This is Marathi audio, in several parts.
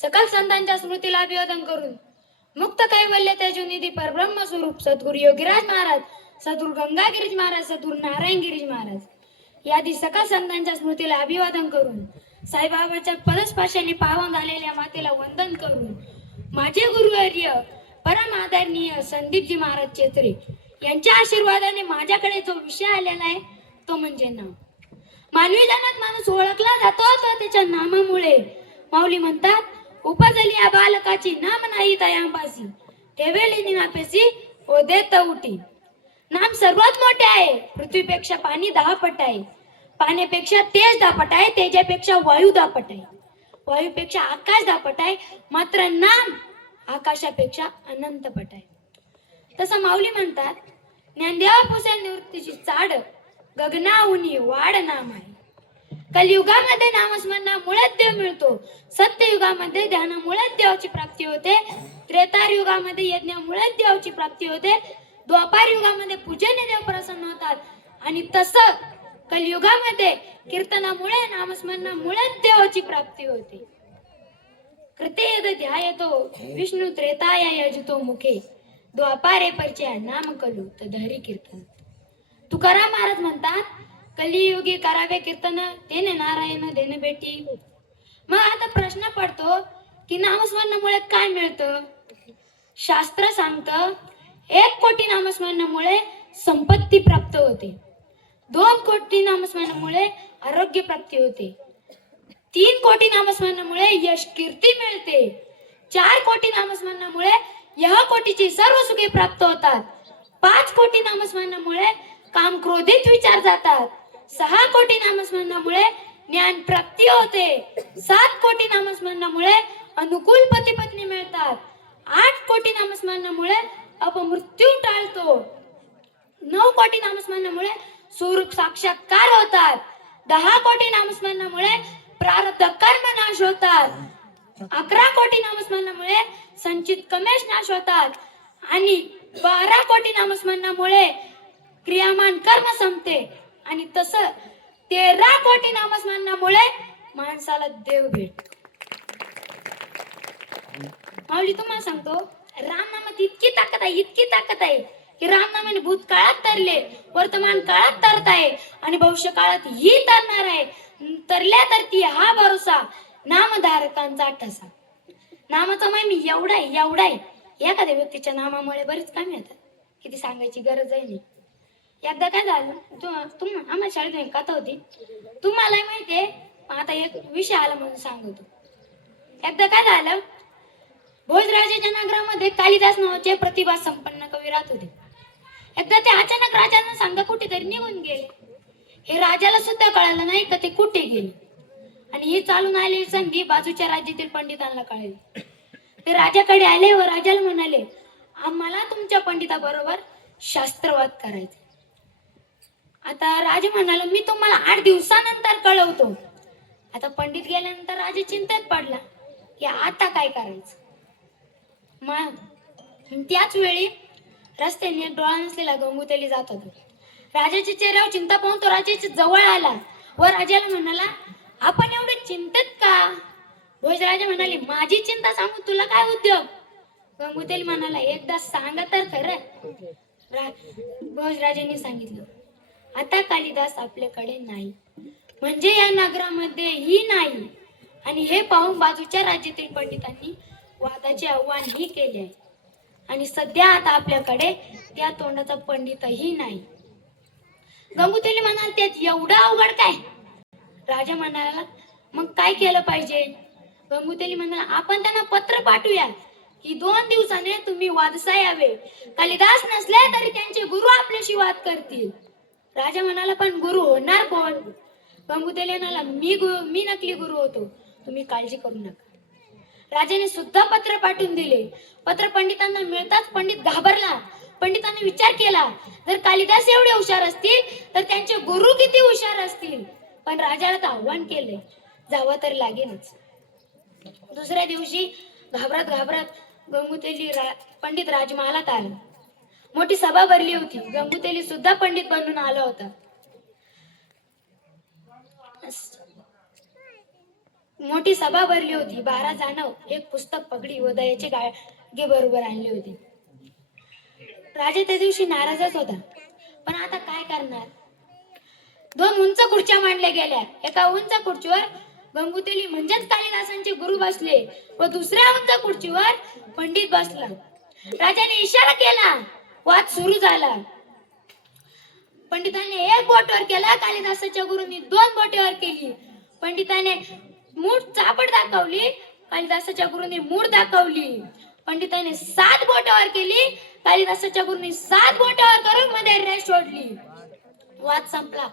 सकल संतांच्या स्मृतीला अभिवादन करून मुक्त कैवल्य तेजोनिधी परब्रह्म स्वरूप सद्गुरु योगीराज महाराज, सद्गुरु गंगागिरीज महाराज, सद्गुरु नारायणगिरीज महाराज यादी सकल संतांच्या स्मृतीला अभिवादन करून साईबाबाच्या पदस्पर्शाने पावन झालेल्या मातेला वंदन करून माझे गुरुवर्य परम आदरणीय संदीपजी महाराज चेत्रे यांच्या आशीर्वादाने माझ्याकडे जो विषय आलेला आहे तो म्हणजे नाव. मानवी जनात माणूस ओळखला जातो तर त्याच्या नामामुळे. माऊली म्हणतात, उपजली या बालकाची नाम नाही तयांपासी, ठेवेली निनापेसी ओ देत उठी. नाम सर्वात मोठे आहे. पृथ्वीपेक्षा पाणी 10 पट आहे. पाण्यापेक्षा तेज 10 पट आहे. तेजापेक्षा वायू 10 पट आहे. वायूपेक्षा आकाश 10 पट आहे. मात्र नाम आकाशापेक्षा अनंत पट आहे. तसं माऊली म्हणतात, ज्ञानदेवा पुसे निवृत्तीची चाड, गगनाहुनी वाढ नाम आहे. कलियुगामध्ये नामस्मरणामुळेच देव मिळतो. सत्ययुगामध्ये ध्यानामुळेच देवाची प्राप्ती होते. त्रेतार युगामध्ये यज्ञामुळेच देवाची प्राप्ती होते. द्वापार युगामध्ये पूजेने देव प्रसन्न होतात. आणि तसं कलियुगामध्ये कीर्तनामुळे नामस्मरणामुळेच देवाची प्राप्ती होते. कृते यद ध्यायतो विष्णू त्रेताय यजतो मुखे, द्वापारे परिचय नाम कलू तदहरी कीर्तन. तुकाराम महाराज म्हणतात, कलियुगी करावे कीर्तन, तेने नारायण देणे भेटी. मग आता प्रश्न पडतो की नामस्मरणामुळे काय मिळतं? शास्त्र सांगतं, 1 कोटी नामस्मरणामुळे संपत्ती प्राप्त होते. 2 कोटी नामस्मरणामुळे आरोग्य प्राप्ती होते. 3 कोटी नामस्मरणामुळे यश कीर्ती मिळते. 4 कोटी नामस्मरणामुळे यह कोटीची सर्व सुखे प्राप्त होतात. 5 कोटी नामस्मरणामुळे काम क्रोधित विचार जातात. 6 कोटी नामस्मरणामुळे ज्ञान प्राप्ती होते. 7 कोटी नामस्मरणामुळे अनुकूल पती पत्नी मिळतात. 8 कोटी नामस्मरणामुळे अपमृत्यू टाळतो. 9 कोटी नामस्मरणामुळे स्वरूप साक्षात्कार होतात. 10 कोटी नामस्मरणामुळे प्रारब्ध कर्म नाश होतात. 11 कोटी नामस्मरणामुळे संचित कमेश नाश होतात. आणि 12 कोटी नामस्मरणामुळे क्रियामान कर्म संपते. आणि तसं 13 कोटी नामस्मरणामुळे माणसाला देव भेटतो. माऊली तुम्हाला सांगतो, रामनामात इतकी ताकद आहे, इतकी ताकद आहे की रामनामाने भूतकाळात तरले, वर्तमान काळात तरत आहे आणि भविष्य काळात ही तरणार आहे. तरल्या तरती हा भरोसा नामधारकांचा ठसा. नामाचा महिमा एवढा आहे, एवढा आहे. एखाद्या व्यक्तीच्या नामामुळे बरीच कामे येतात, किती सांगायची गरज आहे नाही. एकदा काय झालं, आम्हाला शाळेत एक कथा होती, तुम्हाला माहितीये. आता एक विषय आला म्हणून सांगतो. एकदा काय झालं, भोजराजाच्या नगरामध्ये कालिदास नावाचे प्रतिभा संपन्न कवी राहत होते. एकदा ते अचानक राजांना सांगा कुठेतरी निघून गेले. हे राजाला सुद्धा कळालं नाही का ते कुठे गेले. आणि ही चालून आलेली संधी बाजूच्या राज्यातील पंडितांना कळली. ते राजाकडे आले व राजाला म्हणाले, आम्हाला तुमच्या पंडिताबरोबर शास्त्रवाद करायचा. आता राजा म्हणाला, मी तुम्हाला 8 दिवसानंतर कळवतो. आता पंडित गेल्यानंतर राजा चिंतेत पडला की आता काय करायचं. मग त्याच वेळी रस्त्याने डोळा नसलेला गंगूतेली जात होता. राजाच्या चेहऱ्यावर चिंता पाहून तो राजाच्या जवळ आला व राजाला म्हणाला, आपण एवढे चिंतेत का? भोजराजा म्हणाले, माझी चिंता सांगू तुला काय उद्योग? गंगूतेली म्हणाला, एकदा सांगा तर खरं. भोजराजांनी सांगितलं, आता कालिदास आपल्याकडे नाही, म्हणजे या नगरामध्ये ही नाही. आणि हे पाहून बाजूच्या राज्यातील पंडितांनी वादाचे आव्हान ही केले आहे. आणि सध्या आता आपल्याकडे त्या तोंडाचा पंडितही नाही. गंगूतेली म्हणाल, त्यात एवढं अवघड काय? राजा म्हणाला, मग काय केलं पाहिजे? गंगूतेली म्हणाला, आपण त्यांना पत्र पाठवूया की 2 दिवसाने तुम्ही वादसा यावे. कालिदास नसले तरी त्यांचे गुरु आपल्याशी वाद करतील. राजा म्हणाला, पण गुरु होणार कोण? गंगूतेली म्हणाला, मी नकली गुरु होतो, तुम्ही काळजी करू नका. राजाने सुद्धा पत्र पाठवून दिले. पत्र पंडितांना मिळताच पंडित घाबरला. पंडितांनी विचार केला, जर कालिदास एवढे हुशार असतील तर त्यांचे गुरु किती हुशार असतील. पण राजाला तर आव्हान केले, जावं तर लागेलच. दुसऱ्या दिवशी घाबरत घाबरत गंगूतेली पंडित राजमहालात आला. मोठी सभा भरली होती. गंगूतेली सुद्धा पंडित बनून आला होता. मोठी सभा भरली होती. 12 जाणव एक पुस्तक पगडी व दयाचे गाडगे बरोबर आणले होते. राजा त्या दिवशी नाराजच होता, पण आता काय करणार. 2 उंच खुर्च्या मांडल्या गेल्या. एका उंच खुर्चीवर गंगुतेली म्हणजेच कालिदासांचे गुरु बसले व दुसऱ्या उंच खुर्चीवर पंडित बसला. राजाने इशारा केला. वाद सुरू झाला. पंडितांनी एक बोटावर केला, कालिदासाच्या गुरूंनी 2 बोटावर केली. पंडिताने मूठ चापड दाखवली, कालिदासाच्या गुरूंनी मूठ दाखवली. पंडिताने 7 बोटावर केली, कालिदासाच्या गुरूंनी 7 बोटावर करून मध्ये रेष सोडली. वाद संपला.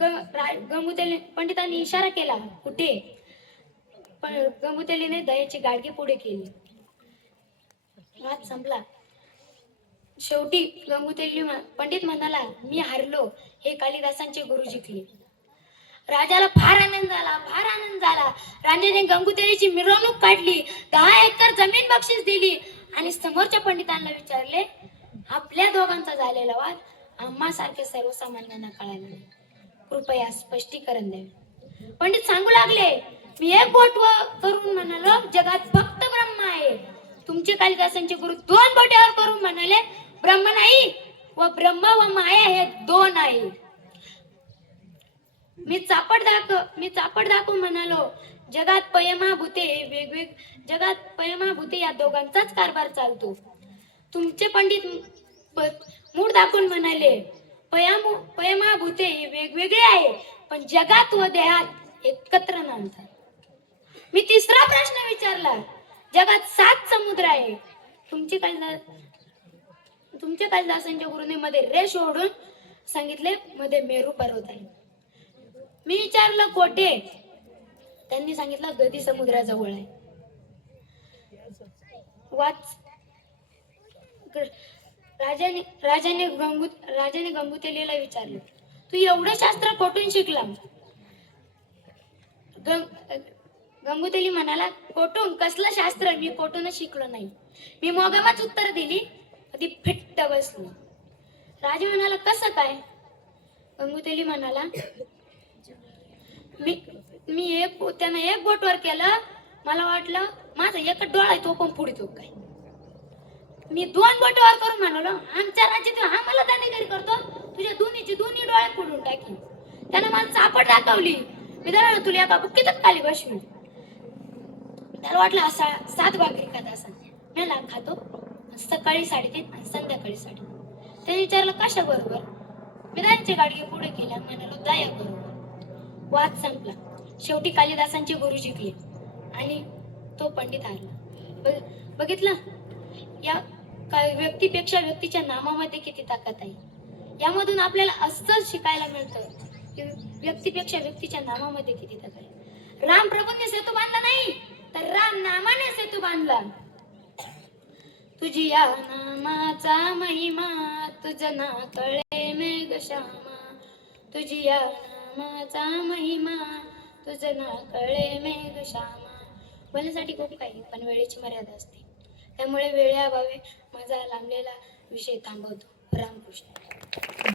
गंगुतेली पंडितांनी इशारा केला, कुठे. गंगुतेलीने दयाची गाडगी पुढे केली. वाद संपला. शेवटी गंगुतेली पंडित म्हणाला, मी हारलो. हे कालिदासांचे गुरु जिंकले. राजाला फार आनंद झाला, फार आनंद झाला. राजाने गंगुतेलीची मिरवणूक काढली, 10 एकर जमीन बक्षीस दिली आणि समोरच्या पंडितांना विचारले, आपल्या दोघांचा झालेला वाद आम्हासारख्या सर्वसामान्यांना कळाला नाही, कृपया स्पष्टीकरण द्यावे. पंडित सांगू लागले, मी एक बोट करून म्हणालो, जगात फक्त ब्रह्म आहे. तुमचे कालिदासांचे गुरु 2 बोटावर करून म्हणाले, ब्रह्म नाही व ब्रह्म व माया हे 2 आहे. मी चापड दाखव म्हणालो, जगात पयमाभूते या दोघांचाच कारभार चालतो. तुमचे पंडित मूळ दाखवून म्हणाले, पयमाभूते हे वेगवेगळे आहे, पण जगात व देहात एकत्र नांदतात. मी तिसरा प्रश्न विचारला, जगात 7 समुद्र आहे. तुमचे कालिदासांच्या गुरुने मध्ये रेष ओढून सांगितले, मध्ये मेरू पर्वत आहे. मी विचारलं, कोठे. त्यांनी सांगितलं, गदी समुद्राजवळ आहे. राजाने गंगुतेलीला विचारलं, तू एवढं शास्त्र कोठून शिकला. गंगुतेली म्हणाला, कोठून कसलं शास्त्र, मी कोठूनच शिकलो नाही. मी मोगामाच उत्तर दिली. ती फिट्ट बसली. राजा म्हणाला, कसं काय. गंगुतेली म्हणाला, त्यानं एक बोटवर केलं, मला वाटलं माझा एकच डोळा आहे, तो पण पुढतो काय. मी 2 बोटावर करून म्हणालो, आमच्या राज्यात हा मला दानेगिरी करतो, तुझ्या दोन्ही डोळे फोडून टाकी. त्यानं मला चापड दाखवली. मी त्याला, तुला एका बुक्कीतच खाली बसवी. त्याला वाटलं असा 7 भाकरी खात असा. मी लाग खातो, सकाळी 3:30 आणि संध्याकाळी 3:30. त्याने विचारलं, कशा बरोबर. मी त्यांची गाडगी पुढे केली आणि म्हणालो, दया बरोबर. वाद संपला. शेवटी कालिदासांचे गुरु जिंकले आणि तो पंडित हारला. बघितलं, या व्यक्तीपेक्षा व्यक्तीच्या नामामध्ये किती ताकद आहे. यामधून आपल्याला असं शिकायला मिळतं की व्यक्तीपेक्षा व्यक्तीच्या नामामध्ये किती ताकद आहे. राम प्रभूंनी सेतू बांधला नाही, तर राम नामाने सेतू बांधला. तुझी या नामाचा महिमा, तुझ ना कळे मेघ श्यामा. तुझी या नामाचा महिमा, तुझ ना कळे मेघ श्यामा. बोलण्यासाठी खूप काही, पण वेळेची मर्यादा असते. त्यामुळे वेळेअभावी माझा लांबलेला विषय थांबवतो. रामकृष्ण.